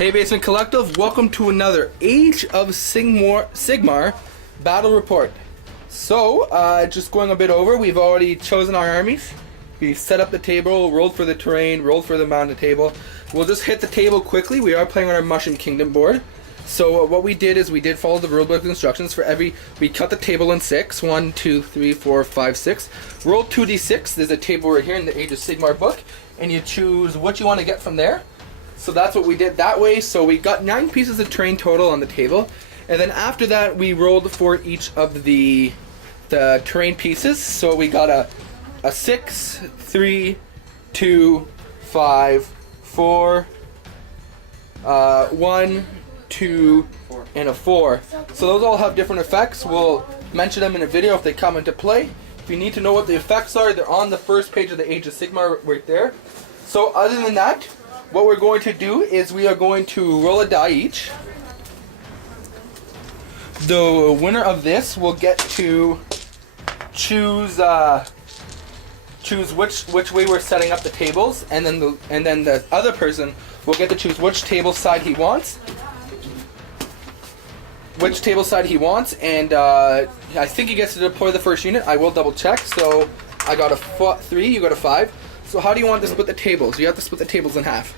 Hey Basement Collective, welcome to another Age of Sigmar battle report. So, just going a bit over, we've already chosen our armies. We've set up the table, rolled for the terrain, rolled for the mounted table. We'll just hit the table quickly. We are playing on our Mushroom Kingdom board. So what we did is we did follow the rulebook instructions for we cut the table in 6. 1, 2, 3, 4, 5, 6. Roll 2d6. There's a table right here in the Age of Sigmar book. And you choose what you want to get from there. So that's what we did that way. So we got 9 pieces of terrain total on the table. And then after that, we rolled for each of the terrain pieces. So we got a 6, 3, 2, 5, 4, 1, 2, and a 4. So those all have different effects. We'll mention them in a video if they come into play. If you need to know what the effects are, they're on the first page of the Age of Sigmar right there. So other than that, what we're going to do is we are going to roll a die each. The winner of this will get to choose which way we're setting up the tables, and then the other person will get to choose which table side he wants. And I think he gets to deploy the first unit. I will double check. So I got a 3, you got a 5. So how do you want to split the tables? You have to split the tables in half.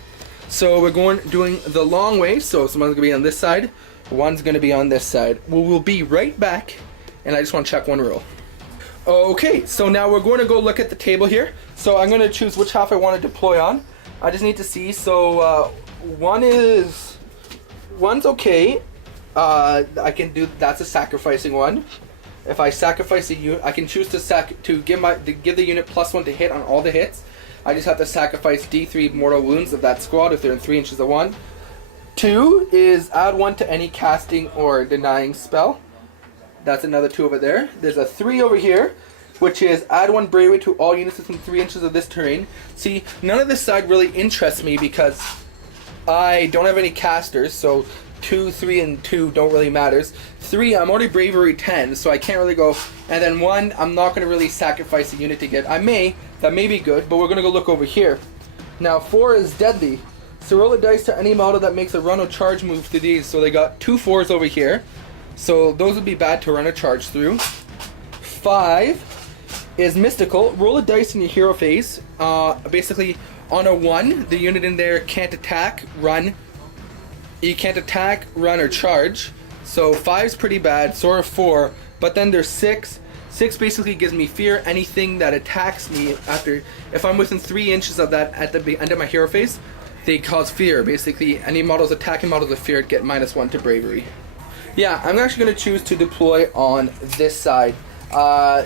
So we're doing the long way. So someone's gonna be on this side, one's gonna be on this side. We'll be right back, and I just want to check one rule. Okay, so now we're going to go look at the table here. So I'm going to choose which half I want to deploy on. I just need to see. So one's okay. I can do, that's a sacrificing one. If I sacrifice a unit, I can choose to give the unit +1 to hit on all the hits. I just have to sacrifice D3 mortal wounds of that squad if they're in 3 inches of 1. 2 is add 1 to any casting or denying spell. That's another 2 over there. There's a 3 over here, which is add 1 bravery to all units within 3 inches of this terrain. See, none of this side really interests me because I don't have any casters, so 2, 3, and 2 don't really matter. 3, I'm already bravery 10, so I can't really go. And then 1, I'm not going to really sacrifice a unit to get. That may be good, but we're going to go look over here. Now 4 is deadly. So roll a dice to any model that makes a run or charge move through these. So they got 2 4s over here. So those would be bad to run a charge through. 5 is mystical. Roll a dice in your hero phase. Basically, on a 1, the unit in there can't attack, run. You can't attack, run, or charge. So 5's pretty bad. So are 4. But then there's 6. 6 basically gives me fear. Anything that attacks me if I'm within 3 inches of that at the end of my hero phase, they cause fear. Basically, any attacking models with fear get -1 to bravery. Yeah, I'm actually going to choose to deploy on this side.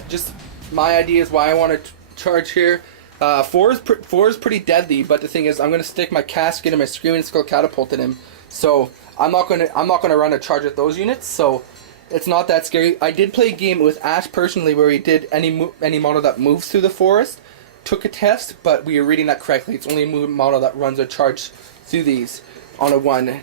Just my idea is why I want to charge here. 4 is pretty deadly, but the thing is, I'm going to stick my casket and my screaming skull catapult in him. So I'm not going to run a charge with those units. So it's not that scary. I did play a game with Ash personally where he did any model that moves through the forest took a test, but we were reading that correctly. It's only a movement model that runs a charge through these on a 1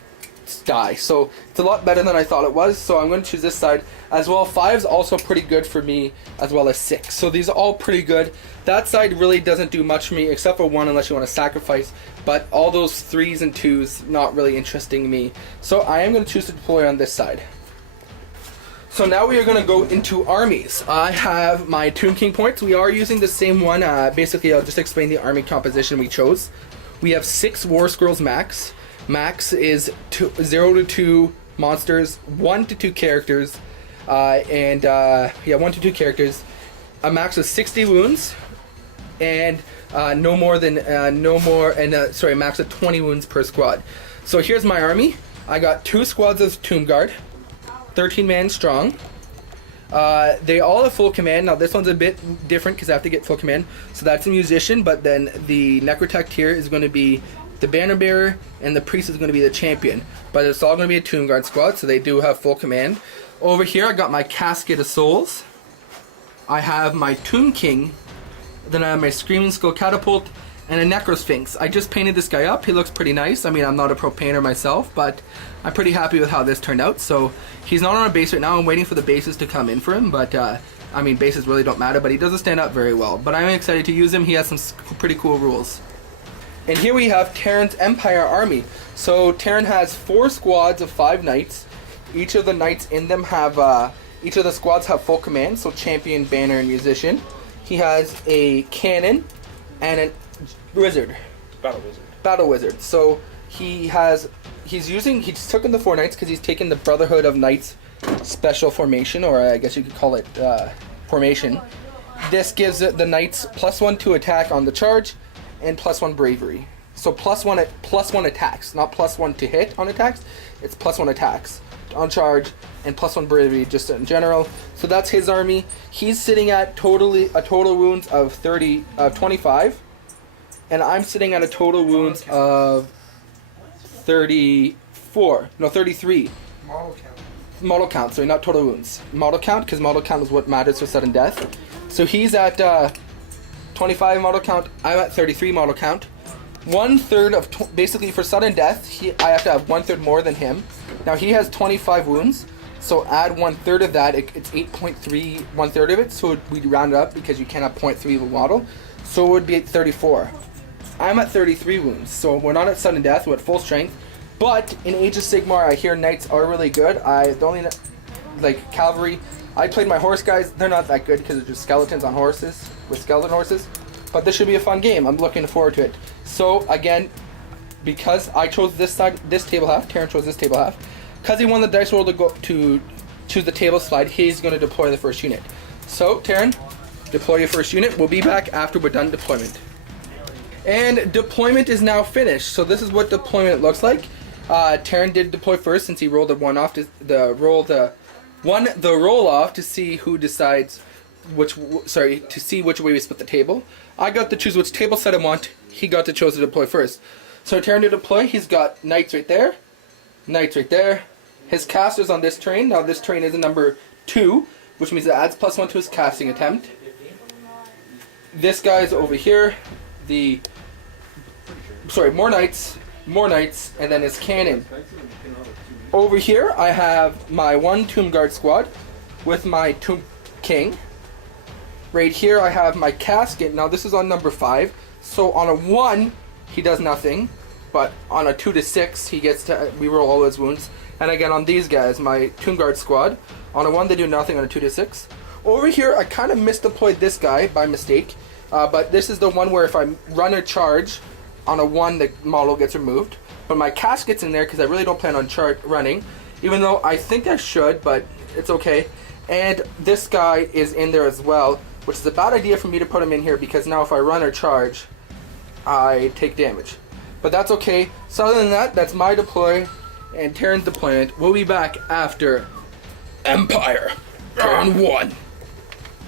die. So it's a lot better than I thought it was. So I'm going to choose this side as well. 5 is also pretty good for me, as well as 6. So these are all pretty good. That side really doesn't do much for me except for 1 unless you want to sacrifice. But all those 3s and 2s not really interesting me. So I am going to choose to deploy on this side. So now we are going to go into armies. I have my Tomb King points. We are using the same one. Basically, I'll just explain the army composition we chose. We have 6 War Scrolls max. Max is 0 to 2 monsters, 1 to 2 characters, 1 to 2 characters. A max of 60 wounds, and a max of 20 wounds per squad. So here's my army. I got 2 squads of Tomb Guard, 13 man strong. They all have full command. Now this one's a bit different because I have to get full command. So that's a musician, but then the Necrotect here is going to be the banner bearer, and the priest is going to be the champion. But it's all going to be a Tomb Guard squad, so they do have full command. Over here I got my Casket of Souls. I have my Tomb King. Then I have my Screaming Skull Catapult and a Necrosphinx. I just painted this guy up. He looks pretty nice. I mean, I'm not a pro painter myself, but I'm pretty happy with how this turned out. So he's not on a base right now. I'm waiting for the bases to come in for him, but I mean, bases really don't matter, but he doesn't stand up very well. But I'm excited to use him. He has some pretty cool rules. And here we have Terran's Empire army. So Terran has 4 squads of 5 knights. Each of the knights in them have, each of the squads have full command, so champion, banner, and musician. He has a cannon and a wizard. Battle wizard. So he's taken the 4 knights because he's taken the Brotherhood of Knights special formation, or I guess you could call it formation. This gives the knights +1 to attack on the charge and +1 bravery. So +1 attacks, not +1 to hit on attacks. It's +1 attacks on charge and +1 bravery just in general. So that's his army. He's sitting at total wounds of 25, and I'm sitting at a total wounds of 33. Model count, sorry, not total wounds. Model count, because model count is what matters for sudden death. So he's at 25 model count. I'm at 33 model count. 1/3 of basically for sudden death, I have to have 1/3 more than him. Now he has 25 wounds, so add 1/3 of that. It's 8.3, 1/3 of it. So we'd round it up because you can't have 0.3 of a model. So it would be at 34. I'm at 33 wounds, so we're not at sudden death. We're at full strength. But in Age of Sigmar, I hear knights are really good. The only like cavalry. I played my horse guys. They're not that good because they're just skeletons on horses with skeleton horses. But this should be a fun game. I'm looking forward to it. So again, because I chose this table half, Terran chose this table half. Because he won the dice roll to choose the table slide, he's going to deploy the first unit. So Terran, deploy your first unit. We'll be back after we're done deployment. And deployment is now finished. So this is what deployment looks like. Terran did deploy first since he rolled the one off roll off to see who decides to see which way we split the table. I got to choose which table set I want. He got to choose to deploy first. So Terran to deploy, he's got knights right there, knights right there. His caster's on this terrain. Now this terrain is a number 2, which means it adds +1 to his casting attempt. This guy's over here. More knights, and then his cannon. Over here, I have my 1 Tomb Guard squad with my Tomb King. Right here, I have my casket. Now, this is on number 5. So on a 1, he does nothing. But on a 2 to 6, he gets to reroll all his wounds. And again, on these guys, my Tomb Guard squad. On a 1, they do nothing. On a 2 to 6. Over here, I kind of misdeployed this guy by mistake. But this is the one where if I run a charge on a 1, the model gets removed. But my casket's in there because I really don't plan on running. Even though I think I should, but it's okay. And this guy is in there as well, which is a bad idea for me to put him in here because now if I run or charge, I take damage. But that's okay. So other than that, that's my deploy and Terran's deployment. We'll be back after Empire turn 1.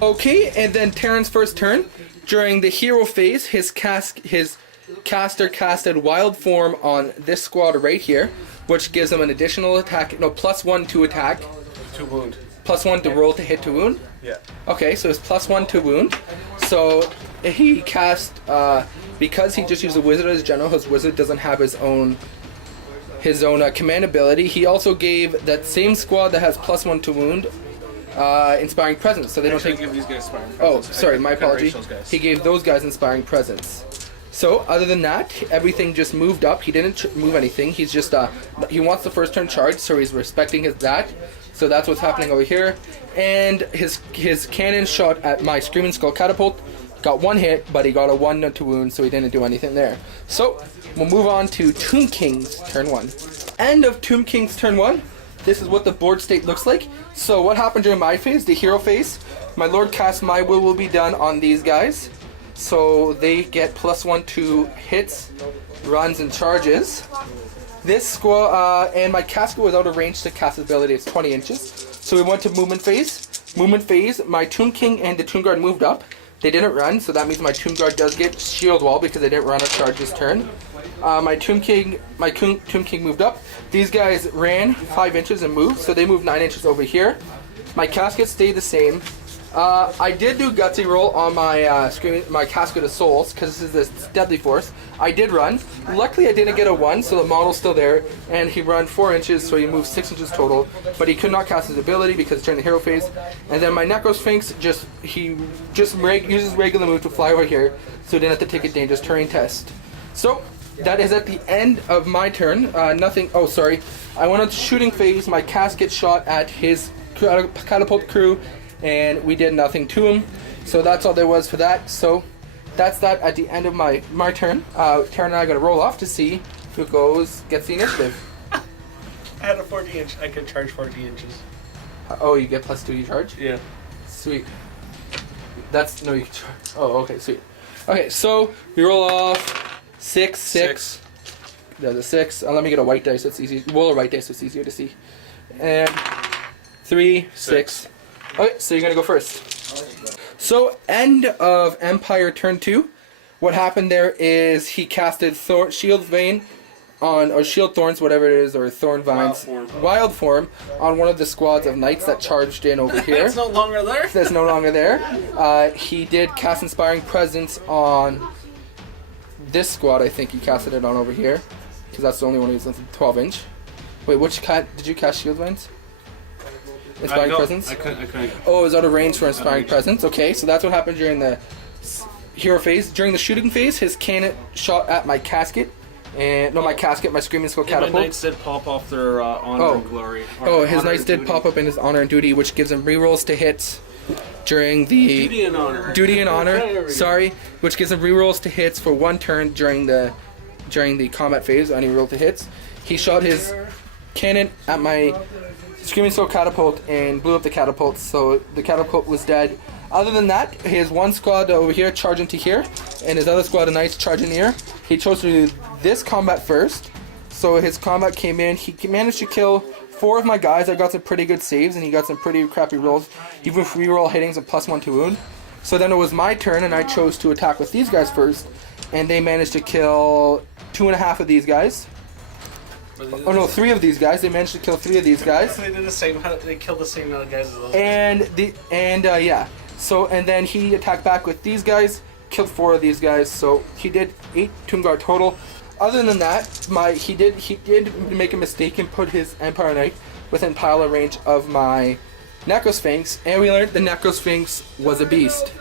Okay, and then Terran's first turn. During the hero phase, his caster casted Wild Form on this squad right here, which gives him an additional attack, +1 to attack. 2 wound. +1 to roll to hit to wound? Yeah. Okay, so it's +1 to wound. So he cast, because he just used a wizard as general, his wizard doesn't have his own command ability. He also gave that same squad that has +1 to wound, Inspiring Presence, so they don't take. Give these guys Inspiring Presence. Oh, sorry, my apology. He gave those guys Inspiring Presence. So other than that, everything just moved up. He didn't move anything. He's just he wants the first turn charge, so he's respecting that. So that's what's happening over here. And his cannon shot at my Screaming Skull catapult. Got 1 hit, but he got a 1 to wound, so he didn't do anything there. So we'll move on to Tomb King's turn 1. End of Tomb King's turn 1. This is what the board state looks like. So what happened during my phase, the hero phase, my Lord cast My Will be done on these guys. So they get +1 to hits, runs, and charges. This squad, and my casket was out of range to cast ability, it's 20 inches. So we went to movement phase. Movement phase, my Tomb King and the Tomb Guard moved up. They didn't run, so that means my Tomb Guard does get shield wall because they didn't run or charge this turn. My Tomb King moved up. These guys ran 5 inches and moved, so they moved 9 inches over here. My casket stayed the same. I did do gutsy roll on my Casket of Souls because this is this deadly force. I did run. Luckily, I didn't get a 1, so the model's still there, and he ran 4 inches, so he moved 6 inches total. But he could not cast his ability because during the hero phase. And then my Necrosphinx uses regular move to fly over here, so he didn't have to take a dangerous terrain test. So that is at the end of my turn. Nothing. Oh, sorry. I went on to shooting phase. My casket shot at his catapult crew, and we did nothing to him. So that's all there was for that. So that's that at the end of my turn. Terran and I are going to roll off to see who gets the initiative. I had a 40 inch. I could charge 40 inches. Oh, you get +2 you charge? Yeah. Sweet. No, you can charge. Oh, okay, sweet. Okay, so we roll off 6. There's a 6. Let me get a white dice so it's easy. Roll a white dice so it's easier to see. And 3, 6. Okay, so you're going to go first. So, end of Empire turn 2. What happened there is he casted Shield Vein or Shield Thorns, whatever it is, or Thorn Vines, Wild Form on one of the squads of knights that charged in over here. It's no longer there? That's no longer there. He did cast Inspiring Presence on this squad. I think he casted it on over here, because that's the only one who's 12 inch. Wait, which did you cast Shield Vines? Inspiring Presence? I couldn't. Oh, it was out of range for Inspiring Presence. Okay, so that's what happened during the hero phase. During the shooting phase, his cannon shot at my casket. My Screaming Skull catapult. My knights did pop off their honor and glory. His knights did pop up in his honor and duty, which gives him rerolls to hits during the duty and honor. Sorry, which gives him rerolls to hits for 1 turn during the combat phase. Any roll to hits. He shot his cannon at my Screaming Skull catapult and blew up the catapult, so the catapult was dead. Other than that, his one squad over here charged into here, and his other squad of knights charged in here. He chose to do this combat first, so his combat came in. He managed to kill 4 of my guys. I got some pretty good saves, and he got some pretty crappy rolls, even with reroll hittings and +1 to wound. So then it was my turn, and I chose to attack with these guys first, and they managed to kill 2.5 of these guys. Oh no, 3 of these guys. They managed to kill 3 of these guys. They did the same. They killed the same amount of guys as those. Yeah. So and then he attacked back with these guys, killed 4 of these guys. So he did 8 Tomb Guard total. Other than that, he did make a mistake and put his Empire Knight within pile of range of my Necrosphinx, and we learned the Necrosphinx was a beast.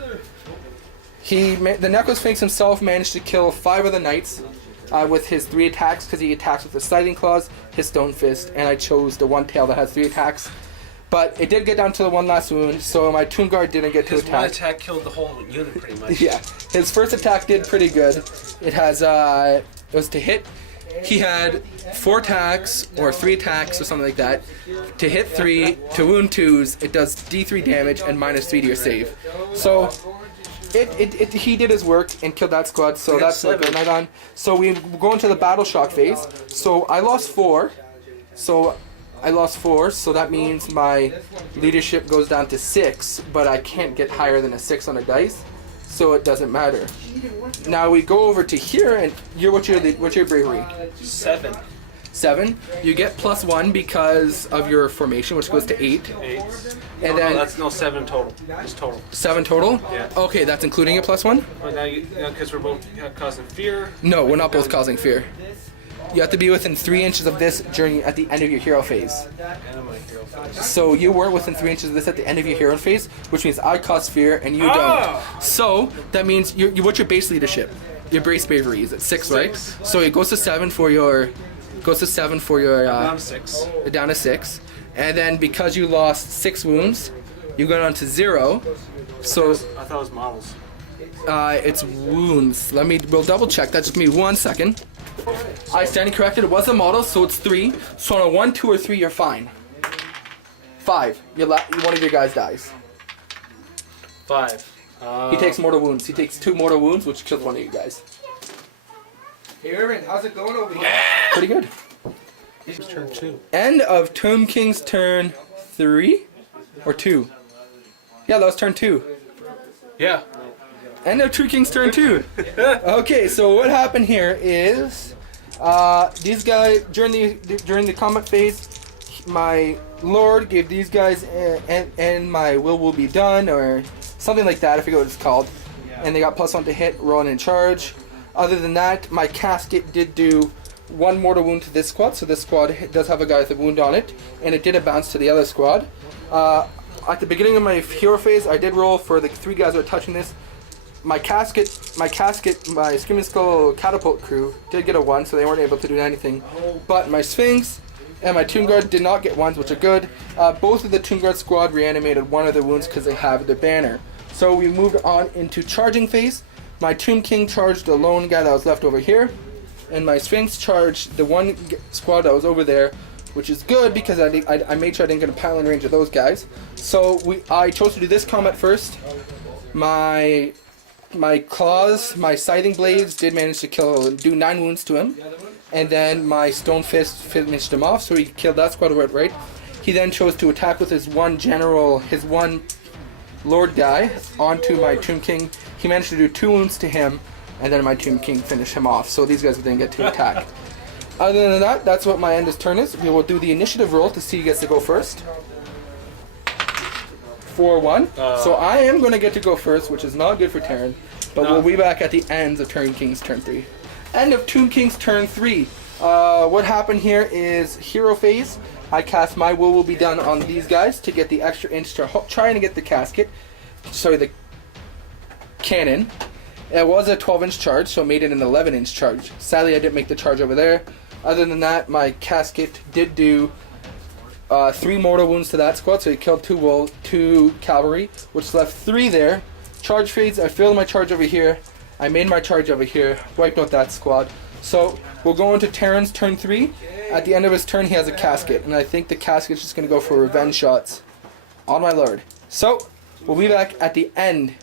The Necrosphinx himself managed to kill 5 of the knights. With his 3 attacks, because he attacks with his Scything Claws, his Stone Fist, and I chose the one tail that has 3 attacks. But it did get down to the 1 last wound, so my Tomb Guard didn't get to attack. His 1 attack killed the whole unit pretty much. Yeah, his first attack did pretty good. It was to hit. He had 4 attacks, or 3 attacks, or something like that. To hit 3, to wound 2s, it does D3 damage and -3 to your save. So he did his work and killed that squad, so that's like a night on. So we go into the battle shock phase. So I lost 4. So that means my leadership goes down to 6, but I can't get higher than a 6 on a dice, so it doesn't matter. Now we go over to here, and what's your bravery? 7. You get +1 because of your formation, which goes to 8. And then that's 7 total. Just total. 7 total? Yeah. Okay, that's including a +1? But now because we're both causing fear. No, we're not both causing fear. You have to be within 3 inches of this at the end of your hero phase. So you weren't within 3 inches of this at the end of your hero phase, which means I cause fear and you don't. So that means what's your base leadership? Your base bravery is at 6, right? So it goes to 7 for your. Down to 6. Down to 6, and then because you lost 6 wounds, you go down to 0. So I thought it was models. It's wounds. We'll double check that. Just give me 1 second. I stand corrected. It was a model, so it's 3. So on a 1, 2, or 3, you're fine. 5. One of your guys dies. 5. He takes mortal wounds. He takes 2 mortal wounds, which kills one of you guys. Hey Irvin, how's it going over here? Pretty good. It's turn 2. End of Tomb King's turn 3 or 2. Yeah, that was turn 2. Yeah. End of Tomb King's turn 2. Okay, so what happened here is these guys during the combat phase, my lord gave these guys and my will be done or something like that. I forget what it's called. And they got +1 to hit, rolling in charge. Other than that, my casket did do 1 mortal wound to this squad, so this squad does have a guy with a wound on it, and it did a bounce to the other squad. At the beginning of my hero phase, I did roll for the 3 guys that are touching this. my Screaming Skull Catapult crew did get a 1, so they weren't able to do anything. But my Sphinx and my Tomb Guard did not get 1s, which are good. Both of the Tomb Guard squad reanimated one of their wounds because they have the banner. So we moved on into charging phase. My Tomb King charged the lone guy that was left over here, and my Sphinx charged the one squad that was over there, which is good because I made sure I didn't get a pile in range of those guys. So I chose to do this combat first. My claws, my scything blades did manage to do 9 wounds to him, and then my stone fist finished him off, so he killed that squad right. He then chose to attack with his one lord guy onto my Tomb King. He managed to do 2 wounds to him, and then my Tomb King finished him off, so these guys didn't get to attack. Other than that, that's what my end of turn is. We will do the initiative roll to see who gets to go first. 4-1. So I am going to get to go first, which is not good for Terran, but we'll be back at the end of Tomb King's turn 3. End of Tomb King's turn 3. What happened here is hero phase. I cast My Will Be Done on these guys to get the extra inch to trying to get the the cannon. It was a 12-inch charge, so I made it an 11-inch charge. Sadly, I didn't make the charge over there. Other than that, my casket did do 3 mortal wounds to that squad, so he killed 2 cavalry, which left 3 there. Charge phase, I failed my charge over here. I made my charge over here, wiped out that squad. So we'll go into Terran's turn 3. At the end of his turn, he has a casket, and I think the casket's just going to go for revenge shots on my lord. So we'll be back at the end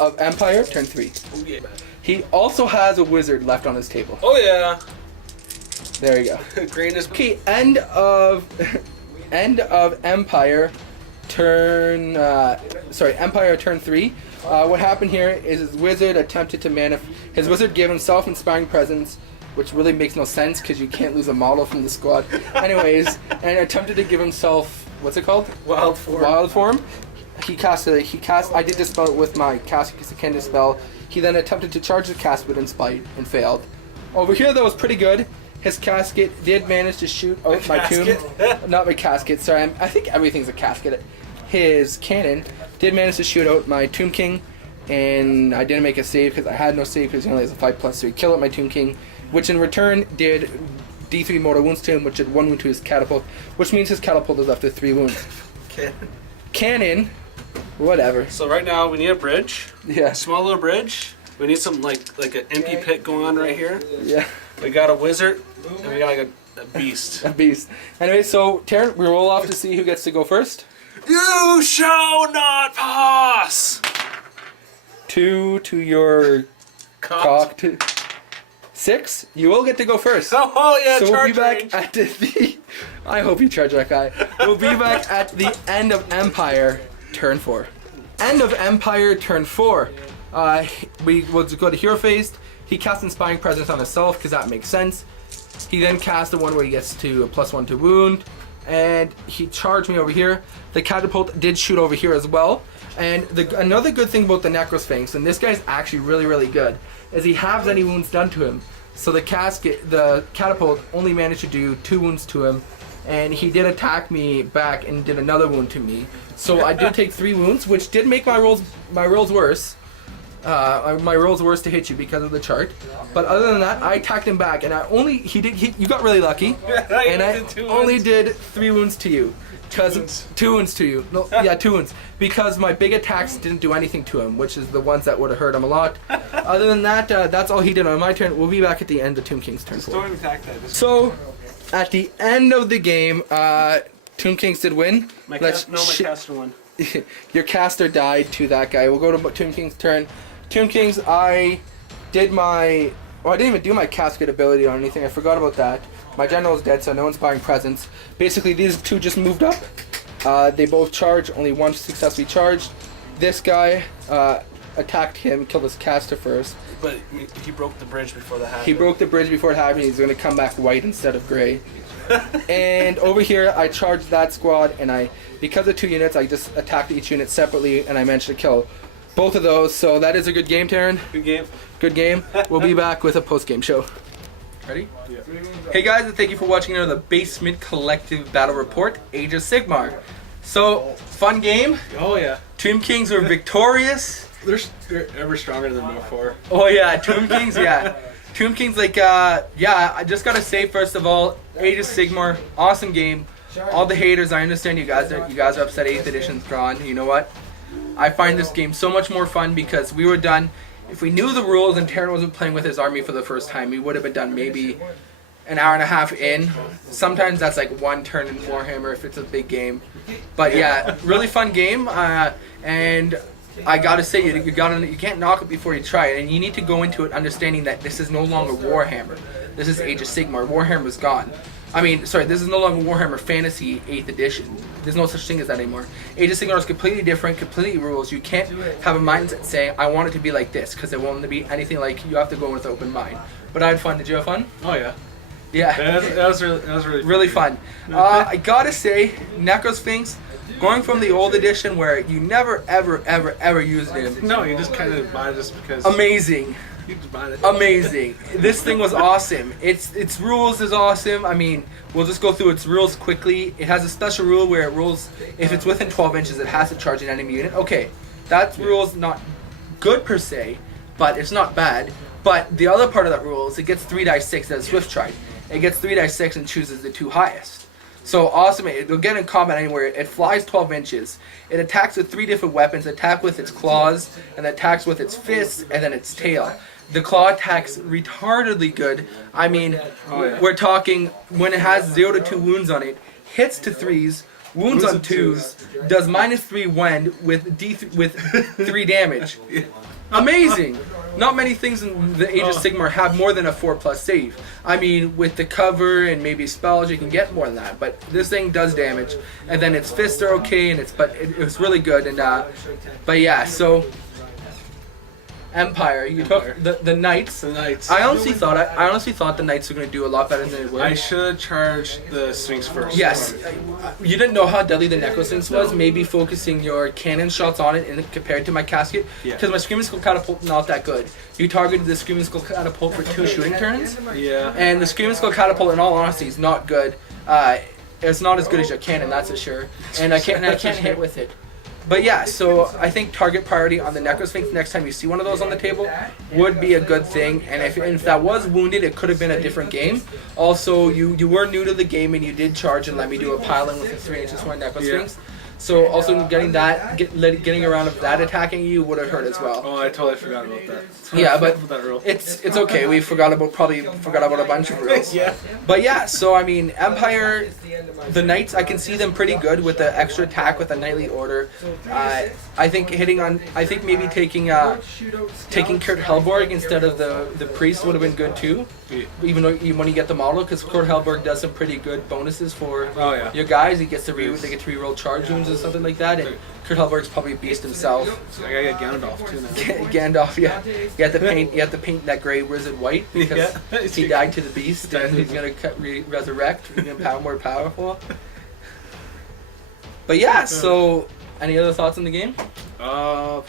of Empire turn 3. He also has a wizard left on his table. Oh yeah. There you go. Green is Okay, end of Empire turn Empire turn 3. What happened here is his wizard attempted to his wizard gave himself Inspiring Presence, which really makes no sense because you can't lose a model from the squad. Anyways, and attempted to give himself, what's it called? Wild Form. Wild Form. I did dispel it with my casket because I can dispel. He then attempted to charge the casket but in spite and failed. Over here, that was pretty good. His casket did manage to shoot out my tomb. Not my casket, sorry. I think everything's a casket. His cannon did manage to shoot out my Tomb King, and I didn't make a save because I had no save because he only has a 5+, so he killed out my Tomb King, which in return did D3 mortal wounds to him, which did 1 wound to his catapult, which means his catapult is left with 3 wounds. Cannon, whatever. So right now we need a bridge. Yeah. Small little bridge. We need some like an empty pit going on right here. Yeah. We got a wizard and we got like a beast. A beast. Anyway, so Terran, we roll off to see who gets to go first. You shall not pass. 2 to your cocked. 6. You will get to go first. Oh yeah, so we'll be back range. at the. I hope you charge that guy. We'll be back at the end of Empire turn 4. End of Empire turn 4. We will go to hero phase. He cast Inspiring Presence on himself because that makes sense. He then cast the one where he gets to a +1 to wound, and he charged me over here. The catapult did shoot over here as well. And another good thing about the Necrosphinx, and this guy's actually really good, is he halves any wounds done to him. So the catapult only managed to do 2 wounds to him, and he did attack me back and did another wound to me. So I did take 3 wounds, which did make my rolls worse. My rolls worse to hit you because of the chart, but other than that, I attacked him back, and you got really lucky, and I only did 3 wounds to you, because 2 wounds to you. No, yeah, 2 wounds because my big attacks didn't do anything to him, which is the ones that would have hurt him a lot. Other than that, that's all he did on my turn. We'll be back at the end of Tomb King's turn 4. So, at the end of the game, Tomb Kings did win. My caster won. Your caster died to that guy. We'll go to Tomb King's turn. Tomb Kings, I didn't even do my casket ability or anything. I forgot about that. My general is dead, so no Inspiring Presence. Basically, these 2 just moved up. They both charged. Only 1 successfully charged. This guy attacked him, killed his caster first. But he broke the bridge before that happened. He broke the bridge before it happened. He's going to come back white instead of gray. And over here, I charged that squad, and because of 2 units, I just attacked each unit separately, and I managed to kill both of those. So that is a good game, Terran. Good game. Good game. We'll be back with a post-game show. Ready? Yeah. Hey guys, and thank you for watching another Basement Collective Battle Report, Age of Sigmar. So, fun game. Oh yeah. Tomb Kings were victorious. they're ever stronger than before. Oh yeah, Tomb Kings, yeah. Tomb Kings, like, yeah, I just gotta say, first of all, Age of Sigmar, awesome game. All the haters, I understand you guys are upset 8th edition's gone. You know what? I find this game so much more fun because we were done. If we knew the rules and Terran wasn't playing with his army for the first time, we would have been done maybe an hour and a half in. Sometimes that's like one turn in Warhammer if it's a big game. But yeah, really fun game. And I gotta say, you can't knock it before you try it, and you need to go into it understanding that this is no longer Warhammer. This is Age of Sigmar. Warhammer's gone. I mean, sorry, this is no longer Warhammer Fantasy 8th edition. There's no such thing as that anymore. Age of Sigmar is completely different, completely rules. You can't have a mindset saying, I want it to be like this, because it won't be anything like, you have to go in with an open mind. But I had fun. Did you have fun? Oh yeah. Yeah. That was really really fun. I gotta say, Necrosphinx, going from the old edition where you never, ever used him. No, you just kind of bought it just because. Amazing. You just bought it. Amazing. This thing was awesome. Its rules is awesome. I mean, we'll just go through its rules quickly. It has a special rule where it rules, if it's within 12 inches, it has to charge an enemy unit. Okay, that rule's not good per se, but it's not bad. But the other part of that rule is it gets 3 dice 6 as Swift Strike. It gets 3 dice 6 and chooses the 2 highest. So awesome, it'll get in combat anywhere. It flies 12 inches. It attacks with 3 different weapons. Attack with its claws, and attacks with its fists, and then its tail. The claw attacks retardedly good. I mean, we're talking when it has 0 to 2 wounds on it, hits to 3s, wounds on 2s, does -3 when with 3 damage. Amazing! Not many things in the Age of Sigmar have more than a 4+ save. I mean, with the cover and maybe spells, you can get more than that. But this thing does damage, and then its fists are okay, and it was really good. And but yeah, so Empire. You took the Knights. The Knights. I honestly thought the Knights were going to do a lot better than they were. I should have charged the Sphinx first. Yes. You didn't know how deadly the Necrosphinx was. Maybe focusing your cannon shots on it compared to my casket. Because my Screaming Skull Catapult not that good. You targeted the Screaming Skull Catapult for 2 shooting turns. Yeah. And the Screaming Skull Catapult, in all honesty, is not good. It's not as good as your cannon, that's for sure. And I can't hit with it. But yeah, so I think target priority on the Necrosphinx next time you see one of those on the table would be a good thing. And if that was wounded, it could have been a different game. Also, you were new to the game and you did charge and let me do a piling with a 3 inches for Necrosphinx. So also getting around of that attacking you would have hurt as well. Oh, I totally forgot about that. Yeah, but it's okay. We probably forgot about a bunch of rules. Yeah. But yeah, so I mean, Empire, the Knights, I can see them pretty good with the extra attack with a Knightly Order. I think maybe taking Kurt Helborg instead of the Priest would have been good too. Yeah. Even though when you get the model, because Kurt Helborg does some pretty good bonuses for your guys. They get to reroll charge wounds or something like that, and Kurt Helborg's probably a beast himself. I got Gandalf too now. Gandalf, yeah. You have to paint that gray wizard white because he died to the beast, and he's gonna resurrect, more powerful. But yeah, so any other thoughts on the game? No,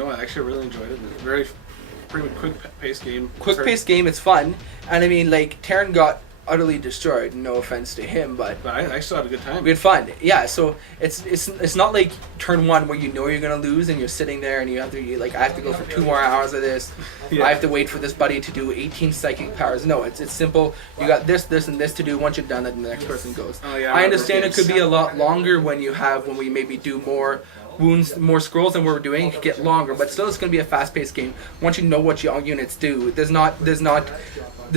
I actually really enjoyed it. It's a pretty quick-paced game. Quick-paced game, it's fun. And I mean, like, Terran got utterly destroyed, no offense to him, but I still had a good time. We had fun. Yeah, so it's not like turn 1 where you know you're going to lose and you're sitting there and I have to go for 2 more hours of this. Yeah. I have to wait for this buddy to do 18 psychic powers. No, it's simple. You got this, and this to do. Once you're done, then the next person goes. Oh, yeah, I understand it could be a lot longer when we maybe do more wounds, more scrolls than we're doing. It could get longer, but still it's going to be a fast-paced game. Once you know what your units do, there's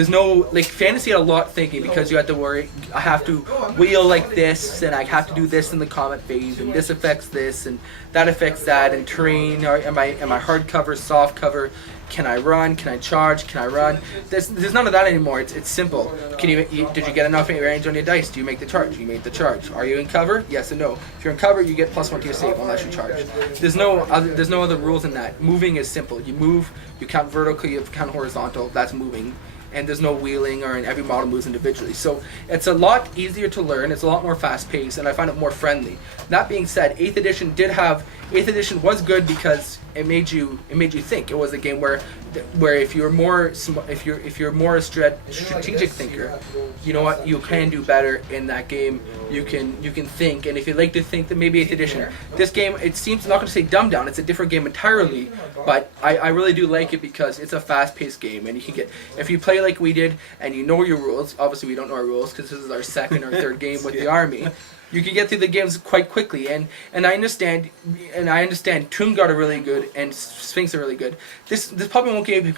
no, like, fantasy had a lot thinking because you have to worry, I have to wheel like this, and I have to do this in the combat phase, and this affects this, and that affects that, and terrain, or am I hard cover, soft cover, can I run, can I charge, can I run? There's none of that anymore. It's simple. Did you get enough range on your dice? Do you make the charge? You make the charge. Are you in cover? Yes and no. If you're in cover, you get +1 to your save unless you charge. There's no other rules in that. Moving is simple. You move, you count vertical, you count horizontal, that's moving. And there's no wheeling, and every model moves individually. So it's a lot easier to learn. It's a lot more fast-paced, and I find it more friendly. That being said, 8th edition was good because it made you think. It was a game where where if you're more if you're more a strategic thinker, you know what, you can do better in that game. You can think, and if you like to think, that maybe 8th edition. This game, it seems, I'm not going to say dumbed down. It's a different game entirely, but I really do like it because it's a fast-paced game, and you can get, if you play like we did and you know your rules. Obviously, we don't know our rules because this is our second or third game with the army. You can get through the games quite quickly, and I understand Tomb Guard are really good and Sphinx are really good. This probably won't be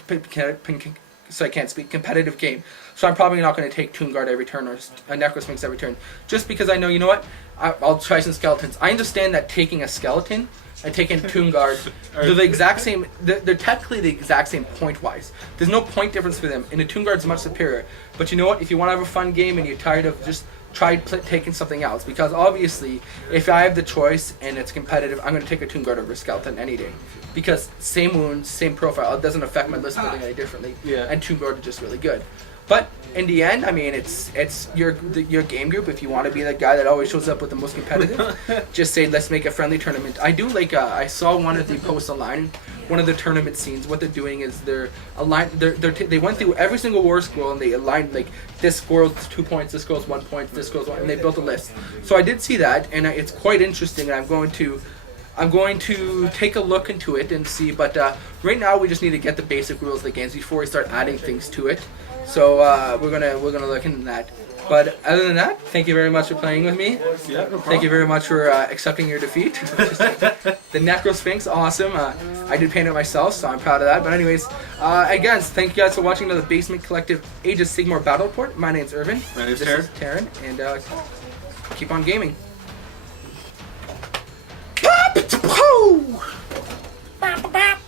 so I can't speak competitive game. So I'm probably not going to take Tomb Guard every turn or a Necro Sphinx every turn, just because I know, you know what, I'll try some skeletons. I understand that taking a skeleton and taking Tomb Guard, they're the exact same. They're technically the exact same point wise. There's no point difference for them, and the Tomb Guard's much superior. But you know what? If you want to have a fun game and you're tired of just taking something else, because obviously if I have the choice and it's competitive, I'm going to take a Tomb Guard over a skeleton any day, because same wounds, same profile, it doesn't affect my list building any differently. Yeah. And Tomb Guard is just really good. But in the end, I mean, it's your game group. If you want to be the guy that always shows up with the most competitive, just say let's make a friendly tournament. I do like I saw one of the posts online. One of the tournament scenes, what they're doing is they're aligned. They went through every single war scroll and they aligned, like, this scroll's 2 points, this scroll's 1 point, this scroll's 1, and they built a list. So I did see that, and it's quite interesting. And I'm going to take a look into it and see. But right now we just need to get the basic rules of the games before we start adding things to it. So we're gonna look into that. But other than that, thank you very much for playing with me. Yeah, no problem. Thank you very much for accepting your defeat. The Necro Sphinx, awesome. I did paint it myself, so I'm proud of that. But anyways, again, thank you guys for watching the Basement Collective Age of Sigmar Battle Report. My name's Irvin. My name's This Terran. is Terran, and keep on gaming. Bop,